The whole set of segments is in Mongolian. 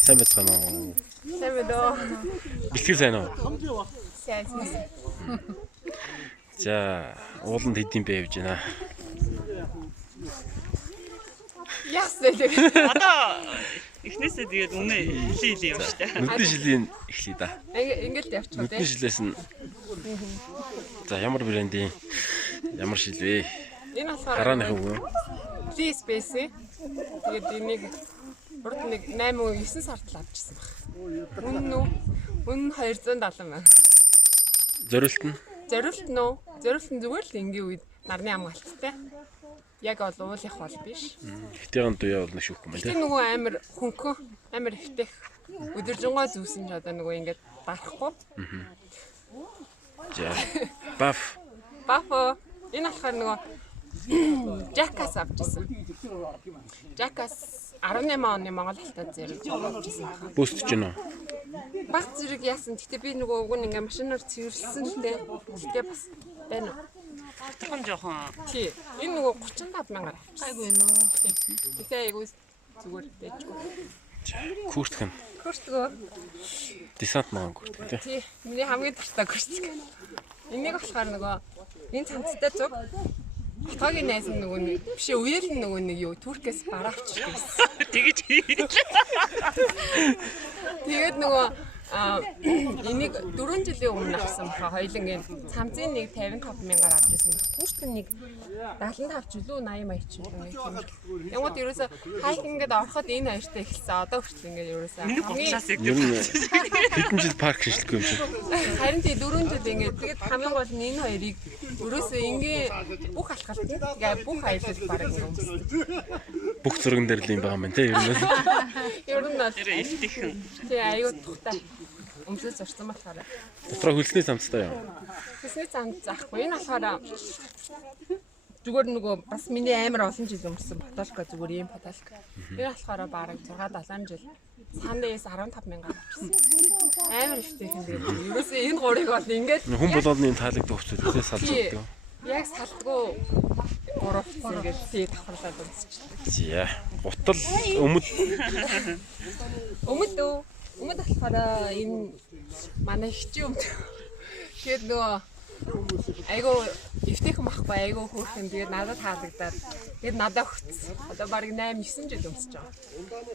Сайн байцгаана уу? Сайн байна уу? Бэлтгэл сайн уу? Сайн. За, ууланд хэдийн бэ явж байна. Яасан вэ? Одоо эхнээсээ тэгээд үнэ хилээ юм штэ. Нүдний шилийн эхлэе да. Ингээл явчихсан Нүдний шилээс нь за ямар брендийн ямар шил вэ? Энэ болохоор Харааных үг юу? Please Space. Тэгээд энийг урд нэг 8 9 сард л авчихсан баг. Үнэн 270 байна. Зориулт нь Зориулт нь зүгээр л энгийн үед нарны хамгаалттай. Яг бол уулынх бол биш. ихтэйгэн туяа бол нэг шүүх юм байна Тэр тий. нөгөө амар хөнгөн, амар ихтэх өдөржингөө зүүсэн ч одоо нөгөө ингээд барахгүй. За, баф. Бафо энэ болохоор нөгөө Jackass авчихсан. Jackass 18 оны Монгол халтад зэрэг авчихсан. Бүүстж гинөө. Баг зэрэг яасан. Гэтэ би нөгөө уг нь ингээ машинаар цэвэрлсэн л дээ. Гэтэ бас байна. Тэрхэн жоохон Тий. Энэ нөгөө 35,000-аар авчихсан. айгүй нөө. Гэтэ айгүй зүгээр дэжгүй. Куртхэн. Хөртгөө. Десант маан куртхэн тий. Тий. Миний хамгийн дуртай куртг. Энийг болохоор нөгөө энэ цамцтай зүг Хотогийн найз нөгөө нэг биш үеэл нөгөө нэг юу Туркээс бараавч гэсэн. Тэгэж хийлээ. Тэгээд нөгөө энийг 4 жилийн өмнө авсан баха. Хоёулангийн цамцын нэг 55,000-аар авч ирсэн. Хүүхдээ нэг 75 ч үлээ 80 маяг ч үлээ нэг тийм. Ямууд ерөөсө хайкингээд ороход энэ хоёртой эхэлсэн. Одоо хүртэл ингээд ерөөсө Миний гоцлаас Ер нь хэдэн жил парк шинжилгээгүй юм шиг. харин тий 4 жил ингээд тэгээд хамгийн гол нь энэ хоёрыг ерөөсө ингээ бүх алхалт тэгээд бүх аялал бараг юмсан. Бүх зурган дээр л юм байгаа юм байна тий. Ер нь Ер нь бол тэр илтгэхэн. тий аюу тухтай. Өмсөж зорсон болохоор. дотроо хөлсний цамцтай юм. Тэсний цамц заахгүй. Энэ болохоор зүгээр нөгөө бас миний амар олон жил өмссөн ботолка зүгээр ийм ботолка. Энэ болохоор бараг 6-7 жил. Сандээс 15,000 авчихсан. Амар ихтэй юм тэгээд ерөөсөө энэ гурыг бол ингээд Хүн болоодны таалагддаг хувцас тий салж өгдөг. яг салтгүй гуравцсан ингээд тий давхарлаад өмсчихлээ. За, гутал өмд Өмнөд болохоор энэ манай хичээ өмд. Тэгээд нөгөө айгу эвтэйхэн байхгүй айгу хөөрхөн тэгээд надад таалагдаад тэгээд надад өгсөн. Одоо бараг 8-9 жил өмсөж байгаа.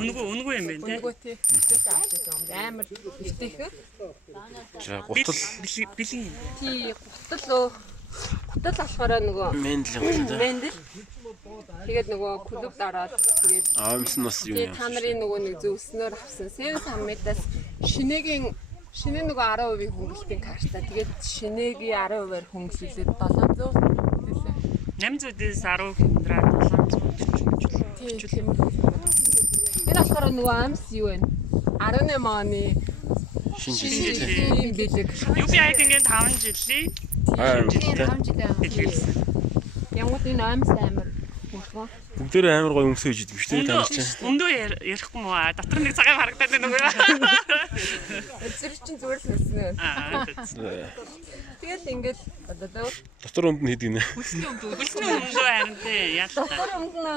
Үнгүү юм байна те. Үгүй тий. Тэсээ авчихсан юм. Амар эвтэйхэн. за гутал Бэлэн. Тий гутал болохоор нөгөө мэндэл тэгээд нөгөө клубд ороод тэгээд аамс нь бас юу тэгээд юм. та нарын нөгөө нэг зөвснөөр авсан. Сен саммитаас шинэ нөгөө 10% хөнгөлтийн карта. Тэгээд шинэгийн 10%-аар хөнгөлөлөд 700 хэлээ. 800-ээс 10 хэмдраад 740. Тийм. Энэ болохоор нөгөө амс юу вэ? 18 оны Шинжлэх шинэ бэлэг. UBI-д ингээд 5 жилийн хэлсэн. Ямууд энэ амс амар хөрхөн. бүгдээрээ амар гоё өмсөж идэв шүү дээ таньч. Өндөө ярихгүй мó. Дотор нэг цагаан харагдаад байна уу? Зэрэг чинь зүгээр л хэлсэн. Тэгэл ингээд одоо Дотор өмд нь хийдэг нэ. Хөлсний өндөө харин те яалтаа. дотор өмнө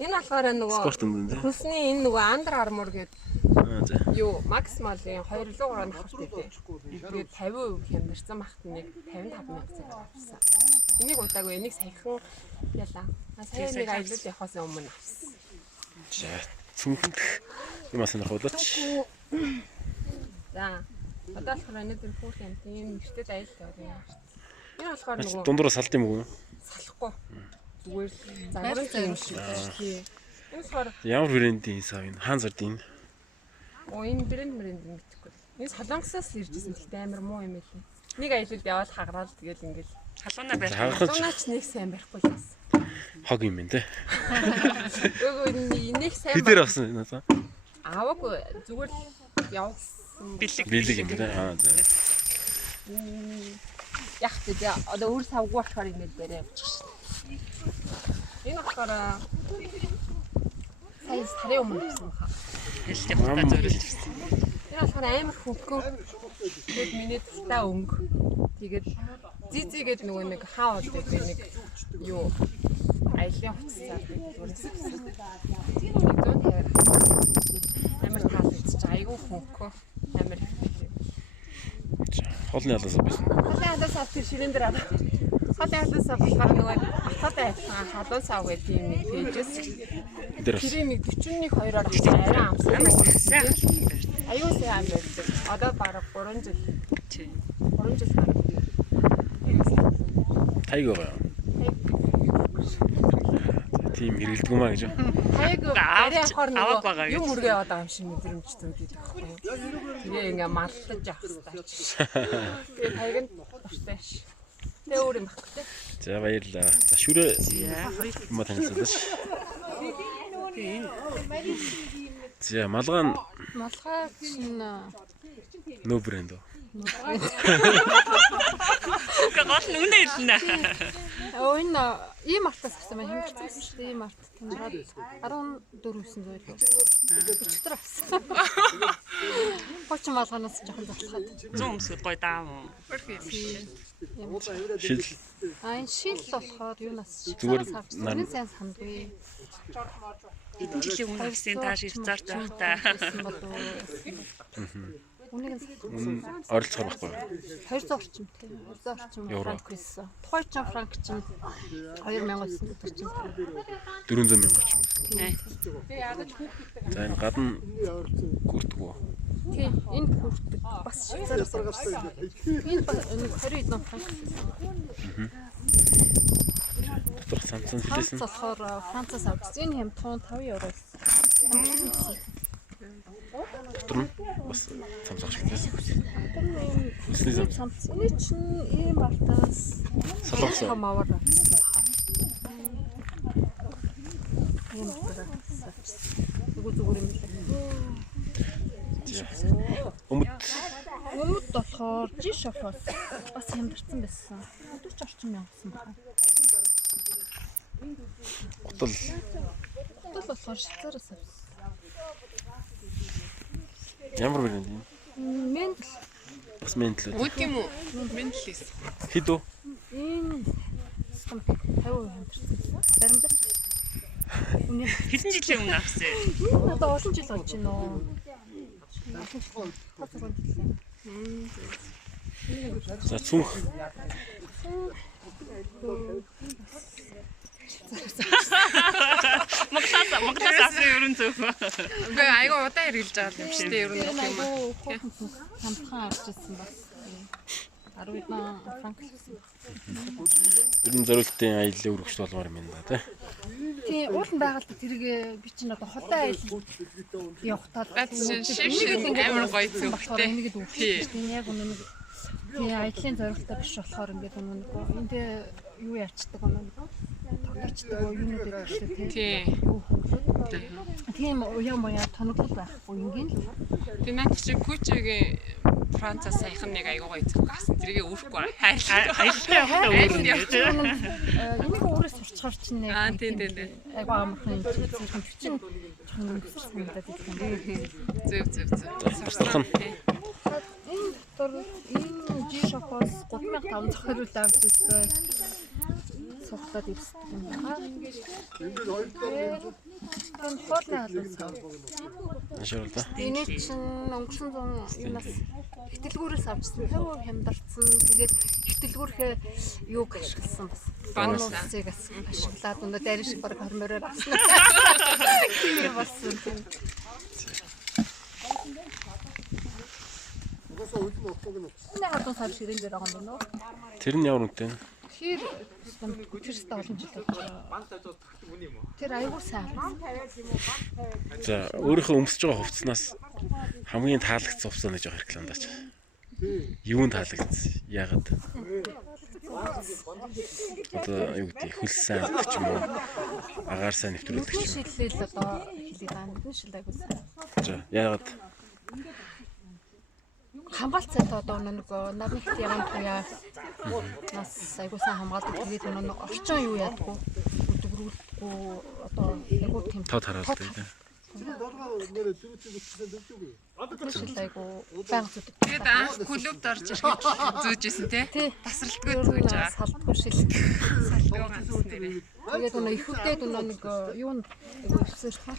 энэ болохоор нөгөө Спорт өмд нэ. хөлсний энэ нөгөө Under Armour гэдэг За. юу максималын 2-3 давхарт идэв. Тэгээд 50% хямдарсан багт нэг 55,000 цагаар авсан. Энийг удаагүй энийг саяхан ялаа. Сая нэг аялал явахаас өмнө авсан. За, цүнхэнх юм асуунах болооч. За. Одоо болохоор өнөөдөр бүх юм тийм нэртэд аялал яваа. Энэ болохоор нөгөө Дундуур салд юм уу? салахгүй. Зүгээр загвар юм шиг тий. Энэ болохоор Ямар брендийн сав энэ? Хаан зардын. энэ брэнд мэдхгүй. Энэ Солонгосоос иржсэн гэхдээ амар муу юм байлээ. Нэг аялалд яваад хагараад тэгэл ингээл Халуунаа байх. Хагахад Дунаач нэг сайн байхгүй л байсан. хог юм байна те. Өөгүй нэг сайн Хэдээр авсан энэ наа? аваагүй зүгээр л явсан. Бэлэг юм те. За. Яг тэ одоо өөр савгүй болохоор ингэж барай явчихсан. Энэ болохоор сайн сарын өмнө авсан хаа. Хэлтэй хутаа зөөрөлж. Энэ болохоор амар хөнгөн. Тэгээд миний талтаа өнгө. Тэгээд зизигээд нөгөө нэг хаа бол нэг юу аялын хувцас заадаг зүгээр. 150. Амар ч айгүй хөнхөө амар хэрэгтэй. Хоолны ялаас байсан. Хоолны халуус авах тэр ширээн дээр авах. Хоолны халуус болохоор нөгөө баталгаатай байсан халуус ав гэдэг юм нэг пэйжээс кремийг 41-2-оор авсан арай амсан. Аюу сайн амар байсан. Одоо бараг 3 жил. Тий. 3 жил гарсан. Тайг байгаа. Тийм хэрэгэлдэг маа гэж. Тайг арай авахар нөгөө юм үргээ яваад байгаа юм шиг мэдрэмж төрдөг байхгүй юу. Тэгээ ингээ марлаж явах хэрэгтэй. Тэгээ тайг нь дуртай ш. Тэгээ өөр юм баггүй. За баярлалаа. За шүрээ юм танилцуулаач. За малгай чинь нөө брэнд. Уга гол нь үнэ хэлнэ. энэ ийм артаас авсан маа хэмжилсэн шүү дээ. Ийм арт тэмрээд 14,900 байлгүй. Өчтөр авсан. Хоч малганаас жоохон залхаад. 100 өмсөд гоё даав. Шил Энэ шил болохоор юунаас зүгээр энэ сайн сандгүй. Эдгээр жилийн үнэсийн тааш ирцаарч байх та. Үнийг ойролцоогоор байхгүй. 200 орчим тийм 200 орчим франк байсан. Тухайн ч франк чинь 2,940 чинь 400 мянга ч юм. За энэ гадна гүрдэг үү? тийм энэ хүрдэг бас швейцараас авсан. Энэ 20 эдэн франк. Дотор самсан хэлсэн. болохоор Францаас авсан. Энэ хямдхан 5 евроос. Дотор нь бас самсах шигтэй. Энэ чинь ийм артаас Солонгос хамаар авсан. Ийм артаас. Зүгээр юм. Өмнөд болохоор G-Shop-ос бас хямдарсан байсан. 40 орчим мянгасан байна. Гутал болохоор Швейцараас авсан. ямар брэнд юм? Мендл. Бас мендл үү? Үгүй юм уу? Мендлис. Хэд үү? Энэ 50% хямдарсан. Баримжаач. Үнэ Хэдэн жилийн өмнө авсан? одоо олон жил болж байна уу? За цүнх Монголоос авсан ерөн зөв. Үгүй айгаа удаа хэрэгжилж байгаа юм шүү дээ. Ер нь юм аа. Хамтхан авч ирсэн бас. 10 эдэн франк гэсэн. ерөн зориултын аялал өргөжт болмоор юм да тий. Тийм уулан байгальд тэрийг би чинь одоо хотын аялал явахтаа амар гоё зөвхтэй. Энийг дүүрсэн. Тийм яг үнэ тийм аяллаа зориултаа биш болохоор ингээд үнэ энд юу яачдаг үнэ тогтоочдаг юм уу гэдэг тийм. Тийм уян тоноглол байхгүй ингийн л. Би наад чи Кучигийн Францаас саяхан нэг айгаа гоё зөв гасан. Тэргээ өөрөхгүй аяллаа явахдаа энийг өөрөө сурчгаар чинь нэг. Аа тийм. Айгаа амархан зэрэг хүчин жоохон өнгөссөн надад хэлсэн. Зөв. Сурсан. Энэ дотор энэ G-Shop-ос 3500 төгрөг авч ирсэн. Суглаад ирсэн юм байна. Энэ хоолны халуус. Ашиглал да. Энийг чинь өнгөрсөн зам юунаас ихтэлгүүрээс авчихсан. 50% хямдарсан. Тэгээд ихтэлгүүрхээ юуг ашигласан бас. Бонусыг ашиглаад өнөө дайрын шиг баг 20 мороор авсан. Тийм бас тийм. Энэ хатан сар ширээн дээр байгаа юм байна уу? Тэр нь ямар үнэтэй? Тэр өчирстэй олон жил болж байгаа. Тэр аягүй сайн. За өөрийнхөө өмсөж байгаа хувцснаас хамгийн таалагдсан хувцас гэж явах рекламдаач. Юунд таалагдсан? Яагаад? Одоо юу гэдэг хөлс сайн гэдэг ч юм уу? Агаар сайн нэвтрүүлдэг ч юм уу? Шилэл одоо хэлээ даа. Нэг шил аягүй сайн. За яагаад? Хамгаалцаад одоо нөгөө нарны яган туяа нас аягүй сайн хамгаалдаг. Тэгээд нөгөө орчин юу яадаггүй өдгөрүүлдэггүй одоо аягүй тийм Тод хараалтай тийм. Шил айгу байнга зүдэг. Тэгээд анх клубд орж ирэх зүүжсэн тий. Тасралтгүй зүүж байгаа. Салдгүй шил. Салдгүй ганц нэрээ. Тэгээд өнөө их хөдөөд өнөө нэг юу айгу өвсөж хаа.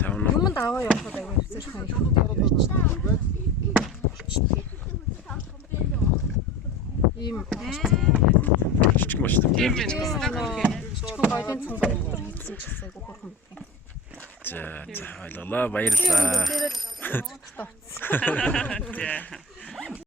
Савна. Юмд аваа явахад айгу өвсөж хаа их хөдөөд. Ийм Жижиг машин тийм. чичгэн гоёлын цунган дотор хийсэн ч гэсэн айгу хөрхөн мэдээ. За ойлголоо баярлалаа. Дээрээ тавцсан. За.